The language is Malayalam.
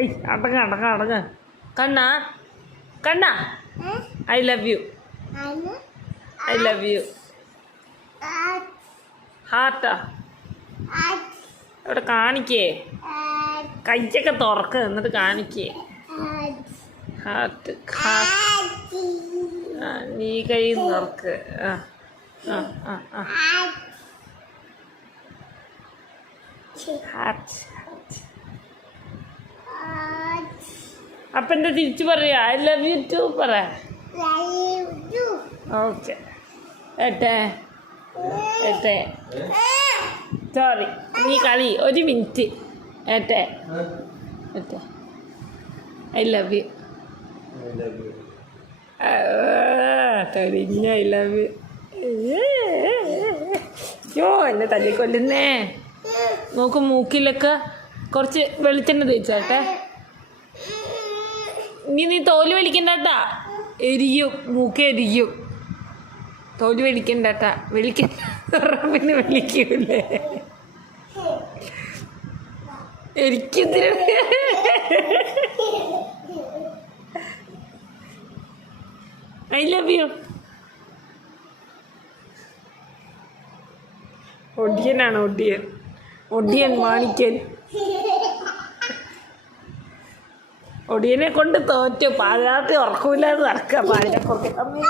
I അടങ്ങ Kanna Kanna I love U ഹാർട്ടാ ഇവിടെ കാണിക്കേ കൈയൊക്കെ തുറക്ക് എന്നിട്ട് കാണിക്കേ ഹാർട്ട് നീ കൈ തുറക്ക് അപ്പൊ എന്താ തിരിച്ചു പറയാ ഐ ലവ് യു ടു പറ ഓക്കെ ഏട്ടേ സോറി നീ കളി ഒരു മിനിറ്റ് ഏട്ടേ ഐ ലവ് യു തൊരിഞ്ഞ ഐ ലവ് യു എന്നെ തല്ലിക്കൊല്ലുന്നേ നോക്ക് മൂക്കിലൊക്കെ കുറച്ച് വെളിച്ചെണ്ണ തേച്ചേട്ടെ നീ തോല് വലിക്കണ്ടാട്ടാ എരിയും മൂക്ക് എരിയും തോല് വലിക്കണ്ടാട്ടാ പിന്നെ വലിക്കൂലേ എനിക്കെന്തിനാ ഐ ലവ് യു ഒടിയനാണ് ഒടിയൻ മാണിക്കൻ ഒടിയനെ കൊണ്ട് തോറ്റു പാഴാത്തി ഉറക്കൂലാതെ നടക്കുക പാഴ